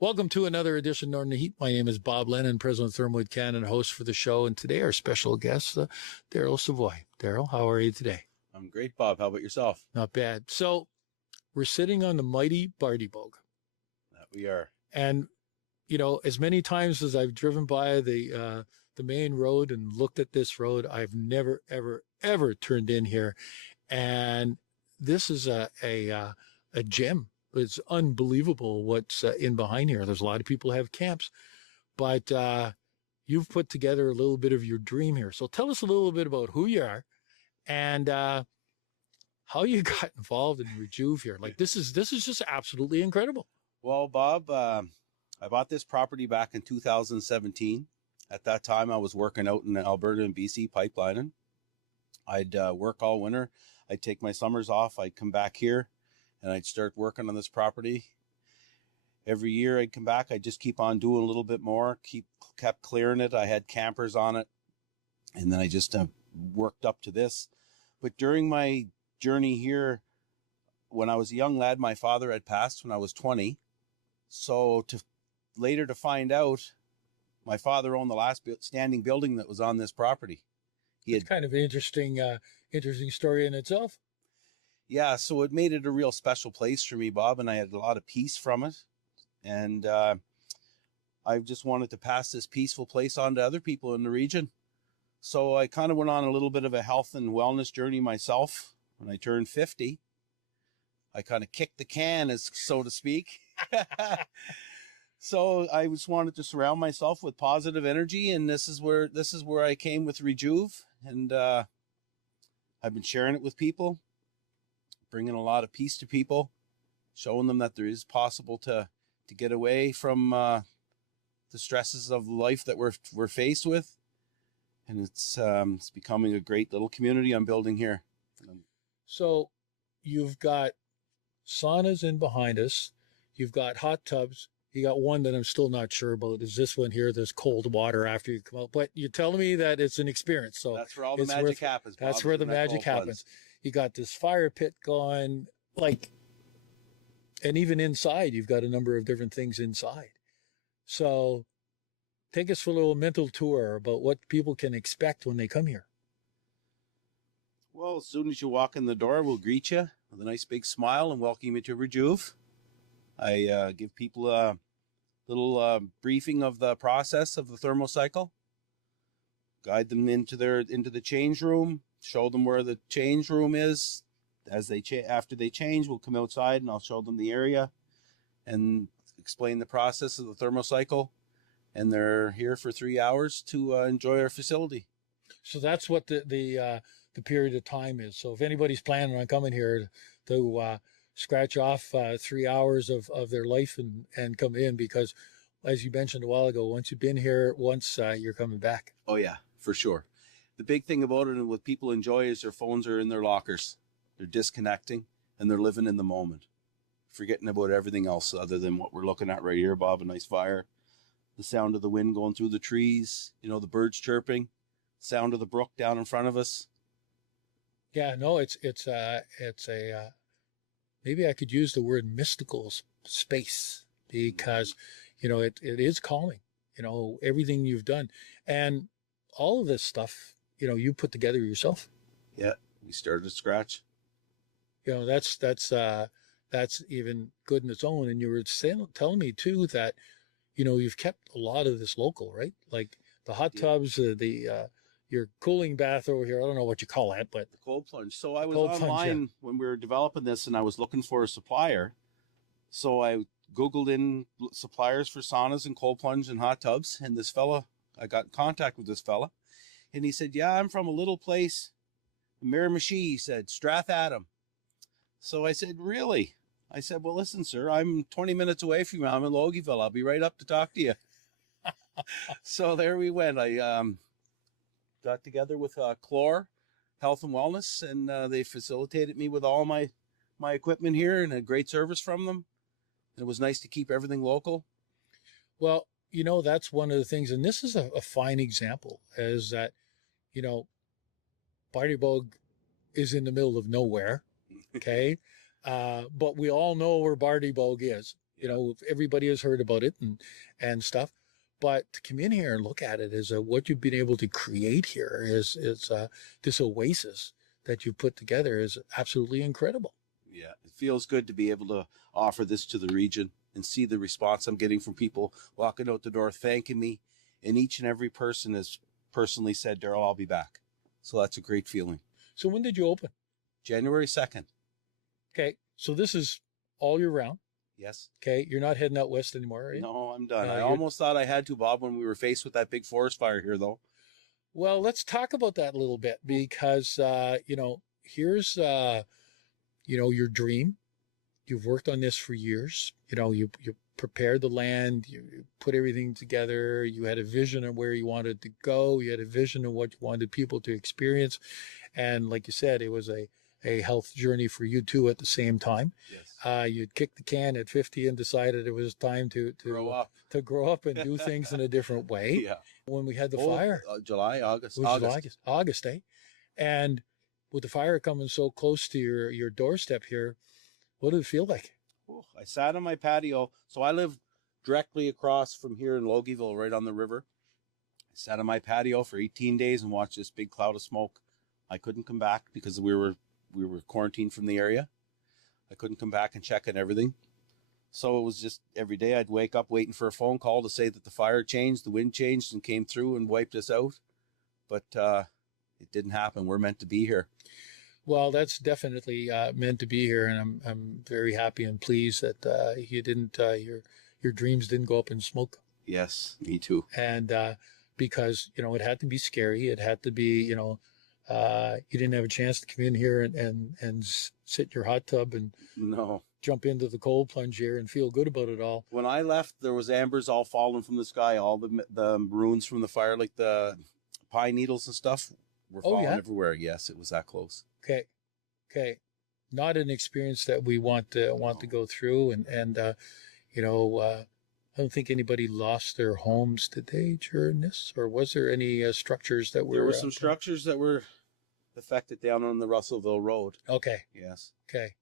Welcome to another edition of Northern Heat. My name is Bob Lennon, president of ThermalWood Canada, host for the show. And today our special guest, Daryl Savoie. Daryl, how are you today? I'm great, Bob. How about yourself? Not bad. So we're sitting on the mighty Bartibog. That we are. And, you know, as many times as I've driven by the main road and looked at this road, I've never, ever, ever turned in here. And this is a gem. It's unbelievable what's in behind here. There's a lot of people who have camps, but you've put together a little bit of your dream here. So tell us a little bit about who you are and how you got involved in Rejuv here. Like this is just absolutely incredible. Well, Bob, I bought this property back in 2017. At that time, I was working out in Alberta and BC pipelining. I'd work all winter. I'd take my summers off. I'd come back here. And I'd start working on this property. Every year I'd come back. I'd just keep on doing a little bit more, kept clearing it. I had campers on it. And then I just worked up to this. But during my journey here, when I was a young lad, my father had passed when I was 20. So later to find out, my father owned the last standing building that was on this property. It's kind of an interesting story in itself. Yeah, so it made it a real special place for me, Bob, and I had a lot of peace from it. And I just wanted to pass this peaceful place on to other people in the region. So I kind of went on a little bit of a health and wellness journey myself. When I turned 50, I kind of kicked the can, as so to speak. So I just wanted to surround myself with positive energy, and this is where I came with Rejuv, and I've been sharing it with people. Bringing a lot of peace to people, showing them that there is possible to get away from the stresses of life that we're faced with, and it's becoming a great little community I'm building here. So, you've got saunas in behind us, you've got hot tubs. You got one that I'm still not sure about. Is this one here? There's cold water after you come out, but you're telling me that it's an experience. So that's where all the magic happens. Bob, that's where the magic happens. You got this fire pit going, and even inside, you've got a number of different things inside. So take us for a little mental tour about what people can expect when they come here. Well, as soon as you walk in the door, we'll greet you with a nice big smile and welcome you to Rejuv. I give people a little briefing of the process of the thermal cycle, guide them into the change room, show them where the change room is. After they change, we'll come outside and I'll show them the area and explain the process of the thermal cycle. And they're here for 3 hours to enjoy our facility. So that's what the period of time is. So if anybody's planning on coming here to scratch off 3 hours of their life and come in, because as you mentioned a while ago, once you've been here once, you're coming back. Oh yeah, for sure. The big thing about it and what people enjoy is their phones are in their lockers. They're disconnecting and they're living in the moment, forgetting about everything else other than what we're looking at right here, Bob. A nice fire, the sound of the wind going through the trees, the birds chirping, sound of the brook down in front of us. Yeah, no, it's a maybe I could use the word mystical space, because, it is calming, everything you've done. And all of this stuff, you put together yourself. Yeah, we started to scratch. That's even good in its own. And you were telling me too that, you've kept a lot of this local, right? Like the hot tubs, your cooling bath over here. I don't know what you call that, but the cold plunge. So I was online when we were developing this, and I was looking for a supplier. So I Googled in suppliers for saunas and cold plunge and hot tubs. And I got in contact with this fella, and he said, "Yeah, I'm from a little place, Miramichi." He said, Strathaddam. So I said, "Really?" I said, "Well, listen, sir, I'm 20 minutes away from you. I'm in Logieville. I'll be right up to talk to you." So there we went. I got together with Chaleur Health and Wellness, and they facilitated me with all my equipment here and a great service from them. And it was nice to keep everything local. Well, that's one of the things, and this is a fine example, is that, Bartibog is in the middle of nowhere, okay? But we all know where Bartibog is. You know, everybody has heard about it and stuff. But to come in here and look at it is what you've been able to create here is this oasis that you put together is absolutely incredible. Yeah, it feels good to be able to offer this to the region and see the response I'm getting from people walking out the door, thanking me. And each and every person has personally said, Daryl, I'll be back. So that's a great feeling. So when did you open? January 2nd. Okay, so this is all year round. Yes. Okay, you're not heading out west anymore, right? No, I'm done. I almost thought I had to, Bob, when we were faced with that big forest fire here, though. Well, let's talk about that a little bit because, you know, here's, you know, your dream. You've worked on this for years. You know, you prepared the land, you put everything together. You had a vision of where you wanted to go. You had a vision of what you wanted people to experience. And like you said, it was a health journey for you too at the same time. Yes. You'd kicked the can at 50 and decided it was time to grow up and do things in a different way. Yeah. When we had the fire. August. August, eh? And with the fire coming so close to your doorstep here, what did it feel like? I sat on my patio. So I live directly across from here in Logieville, right on the river. I sat on my patio for 18 days and watched this big cloud of smoke. I couldn't come back because we were quarantined from the area. I couldn't come back and check on everything. So it was just every day I'd wake up waiting for a phone call to say that the fire changed, the wind changed and came through and wiped us out. But it didn't happen. We're meant to be here. Well, that's definitely meant to be here, and I'm very happy and pleased that you didn't your dreams didn't go up in smoke. Yes, me too. And because you know it had to be scary, it had to be you didn't have a chance to come in here and sit in your hot tub and jump into the cold plunge here and feel good about it all. When I left, there was embers all falling from the sky, all the ruins from the fire, like the pine needles and stuff, were falling everywhere. Yes, it was that close. Okay. Not an experience that we want to go through, and I don't think anybody lost their homes, did they, during this? Or was there any structures that were... There were some structures that were affected down on the Russellville Road. Okay. Yes. Okay.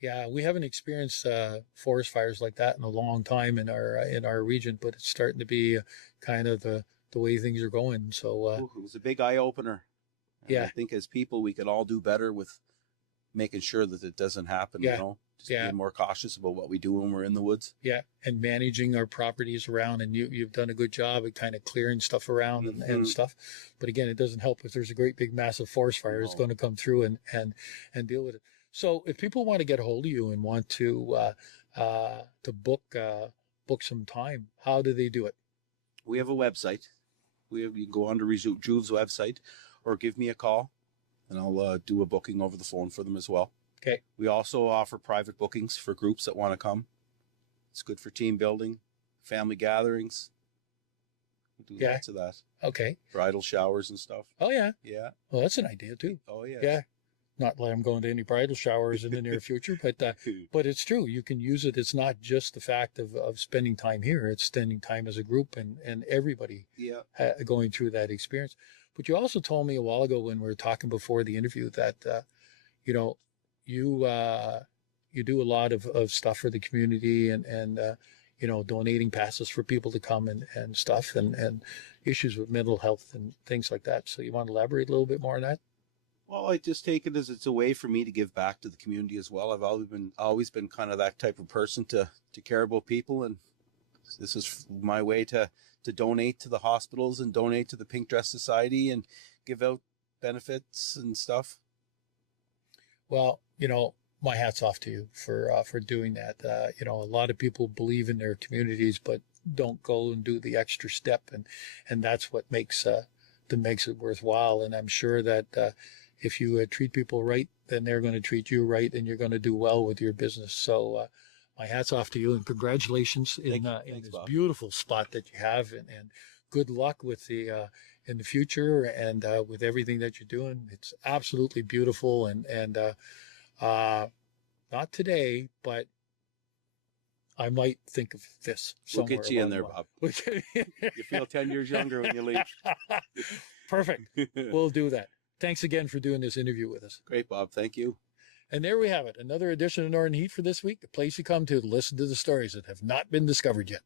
Yeah, we haven't experienced forest fires like that in a long time in our region, but it's starting to be kind of the way things are going. So it was a big eye-opener. And I think as people, we could all do better with making sure that it doesn't happen, Just being more cautious about what we do when we're in the woods. Yeah, and managing our properties around, and you've done a good job at kind of clearing stuff around and stuff. But again, it doesn't help if there's a great big massive forest fire. It's going to come through and deal with it. So if people want to get a hold of you and want to book some time, how do they do it? We have a website. You can go on to Rejuv's website or give me a call, and I'll do a booking over the phone for them as well. Okay. We also offer private bookings for groups that want to come. It's good for team building, family gatherings. We do lots of that. Okay. Bridal showers and stuff. Oh, yeah. Yeah. Well, that's an idea, too. Oh, yeah. Yeah. Not that I'm going to any bridal showers in the near future, but it's true. You can use it. It's not just the fact of spending time here. It's spending time as a group and everybody going through that experience. But you also told me a while ago when we were talking before the interview that, you do a lot of stuff for the community and donating passes for people to come and stuff and issues with mental health and things like that. So you want to elaborate a little bit more on that? Well, I just take it as it's a way for me to give back to the community as well. I've always been kind of that type of person to care about people, and this is my way to donate to the hospitals and donate to the Pink Dress Society and give out benefits and stuff. Well, my hat's off to you for doing that. A lot of people believe in their communities, but don't go and do the extra step, and that's what makes it worthwhile. And I'm sure that if you treat people right, then they're going to treat you right, and you're going to do well with your business. So my hat's off to you, and congratulations in this Bob. Beautiful spot that you have, and good luck with the in the future and with everything that you're doing. It's absolutely beautiful, and not today, but I might think of this somewhere. We'll get you in there, Bob. You feel 10 years younger when you leave. Perfect. We'll do that. Thanks again for doing this interview with us. Great, Bob. Thank you. And there we have it. Another edition of Northern Heat for this week. The place you come to listen to the stories that have not been discovered yet.